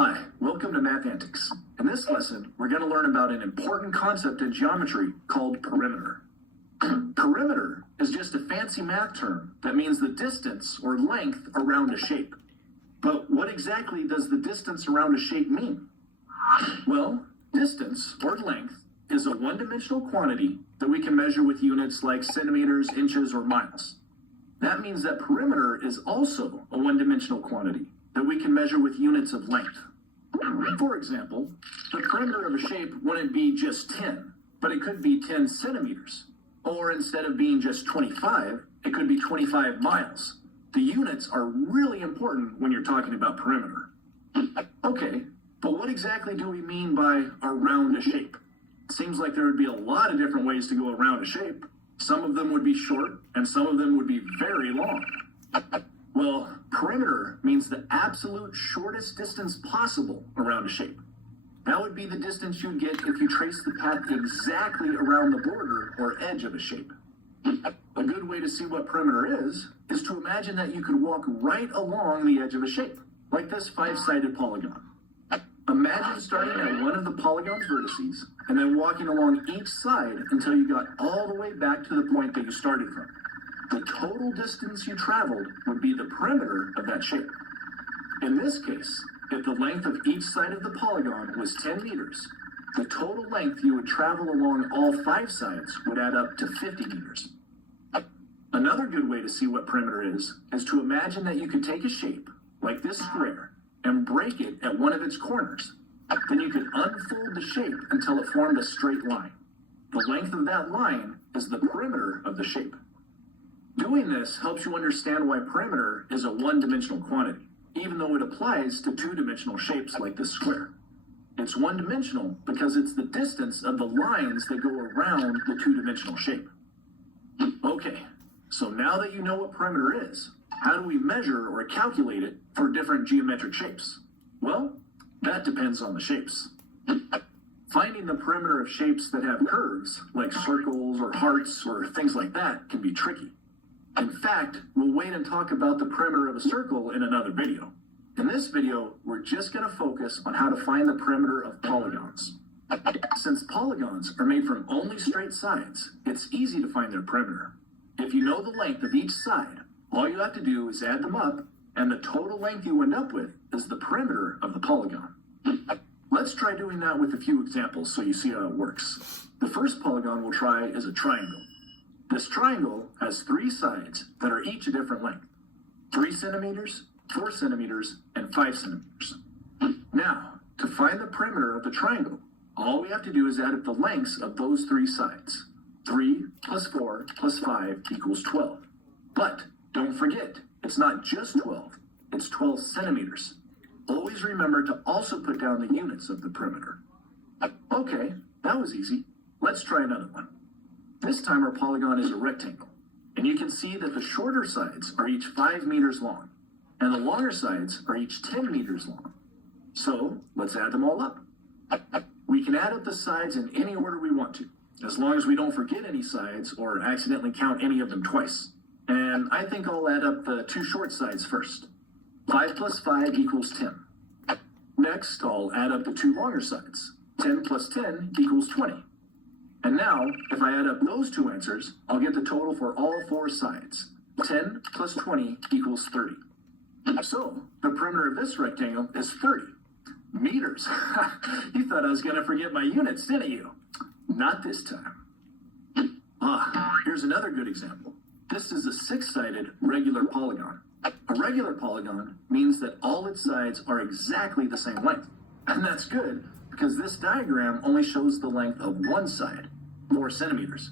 Hi, welcome to Math Antics. In this lesson, we're going to learn about an important concept in geometry called perimeter. Perimeter is just a fancy math term that means the distance or length around a shape. But what exactly does the distance around a shape mean? Well, distance or length is a one-dimensional quantity that we can measure with units like centimeters, inches, or miles. That means that perimeter is also a one-dimensional quantity that we can measure with units of length. For example, the perimeter of a shape wouldn't be just 10, but it could be 10 centimeters. Or instead of being just 25, it could be 25 miles. The units are really important when you're talking about perimeter. Okay, but what exactly do we mean by around a shape? It seems like there would be a lot of different ways to go around a shape. Some of them would be short, and some of them would be very long. Well, perimeter means the absolute shortest distance possible around a shape. That would be the distance you'd get if you trace the path exactly around the border or edge of a shape. A good way to see what perimeter is to imagine that you could walk right along the edge of a shape, like this five-sided polygon. Imagine starting at one of the polygon's vertices and then walking along each side until you got all the way back to the point that you started from. The total distance you traveled would be the perimeter of that shape. In this case, if the length of each side of the polygon was 10 meters, the total length you would travel along all 5 sides would add up to 50 meters. Another good way to see what perimeter is to imagine that you could take a shape, like this square, and break it at one of its corners. Then you could unfold the shape until it formed a straight line. The length of that line is the perimeter of the shape. Doing this helps you understand why perimeter is a one-dimensional quantity, even though it applies to two-dimensional shapes like this square. It's one-dimensional because it's the distance of the lines that go around the two-dimensional shape. Okay, so now that you know what perimeter is, how do we measure or calculate it for different geometric shapes? Well, that depends on the shapes. Finding the perimeter of shapes that have curves, like circles or hearts or things like that, can be tricky. In fact, we'll wait and talk about the perimeter of a circle in another video. In this video, we're just going to focus on how to find the perimeter of polygons. Since polygons are made from only straight sides, it's easy to find their perimeter. If you know the length of each side, all you have to do is add them up, and the total length you end up with is the perimeter of the polygon. Let's try doing that with a few examples so you see how it works. The first polygon we'll try is a triangle. This triangle has 3 sides that are each a different length: 3 centimeters, 4 centimeters, and 5 centimeters. Now, to find the perimeter of the triangle, all we have to do is add up the lengths of those 3 sides. 3 plus 4 plus 5 equals 12. But don't forget, it's not just 12, it's 12 centimeters. Always remember to also put down the units of the perimeter. Okay, that was easy. Let's try another one. This time our polygon is a rectangle, and you can see that the shorter sides are each 5 meters long, and the longer sides are each 10 meters long. So let's add them all up. We can add up the sides in any order we want to, as long as we don't forget any sides or accidentally count any of them twice. And I think I'll add up the 2 short sides first. 5 plus 5 equals 10. Next, I'll add up the 2 longer sides. 10 plus 10 equals 20. And now, if I add up those 2 answers, I'll get the total for all 4 sides. 10 plus 20 equals 30. So, the perimeter of this rectangle is 30 meters. You thought I was going to forget my units, didn't you? Not this time. Here's another good example. This is a 6-sided regular polygon. A regular polygon means that all its sides are exactly the same length. And that's good, because this diagram only shows the length of one side, 4 centimeters.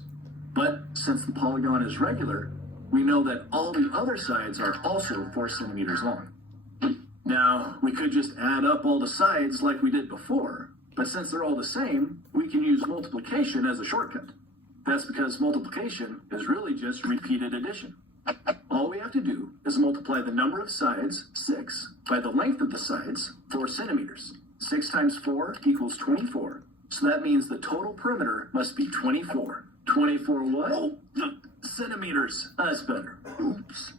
But since the polygon is regular, we know that all the other sides are also 4 centimeters long. Now, we could just add up all the sides like we did before, but since they're all the same, we can use multiplication as a shortcut. That's because multiplication is really just repeated addition. All we have to do is multiply the number of sides, 6, by the length of the sides, 4 centimeters. 6 times 4 equals 24. So that means the total perimeter must be 24. 24 what? Oh, centimeters. That's better. Oops.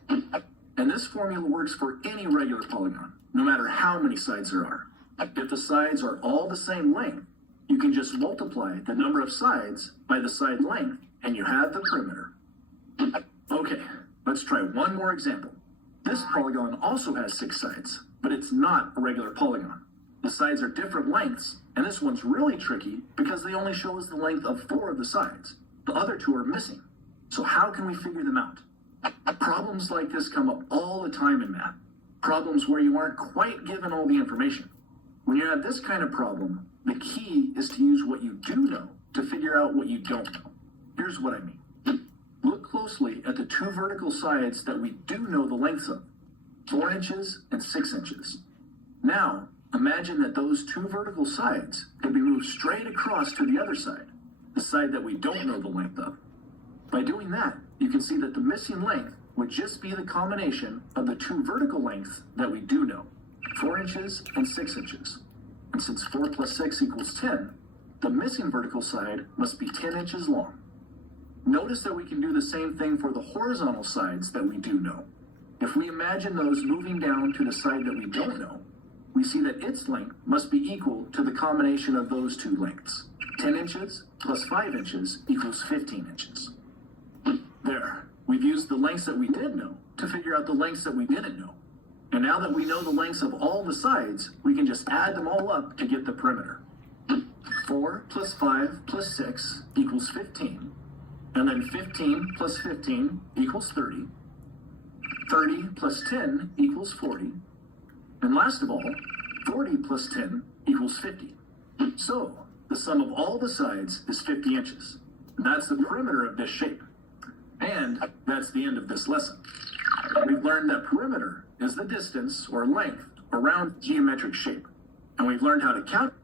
And this formula works for any regular polygon, no matter how many sides there are. If the sides are all the same length, you can just multiply the number of sides by the side length, and you have the perimeter. Okay, let's try one more example. This polygon also has 6 sides, but it's not a regular polygon. The sides are different lengths, and this one's really tricky because they only show us the length of 4 of the sides. The other 2 are missing. So how can we figure them out? Problems like this come up all the time in math. Problems where you aren't quite given all the information. When you have this kind of problem, the key is to use what you do know to figure out what you don't know. Here's what I mean. Look closely at the 2 vertical sides that we do know the lengths of, 4 inches and 6 inches. Now, imagine that those 2 vertical sides can be moved straight across to the other side, the side that we don't know the length of. By doing that, you can see that the missing length would just be the combination of the 2 vertical lengths that we do know, 4 inches and 6 inches. And since 4 plus 6 equals 10, the missing vertical side must be 10 inches long. Notice that we can do the same thing for the horizontal sides that we do know. If we imagine those moving down to the side that we don't know, we see that its length must be equal to the combination of those 2 lengths. 10 inches plus 5 inches equals 15 inches. There, we've used the lengths that we did know to figure out the lengths that we didn't know. And now that we know the lengths of all the sides, we can just add them all up to get the perimeter. 4 plus 5 plus 6 equals 15. And then 15 plus 15 equals 30. 30 plus 10 equals 40. And last of all, 40 plus 10 equals 50. So, the sum of all the sides is 50 inches. And that's the perimeter of this shape. And that's the end of this lesson. We've learned that perimeter is the distance or length around geometric shape. And we've learned how to count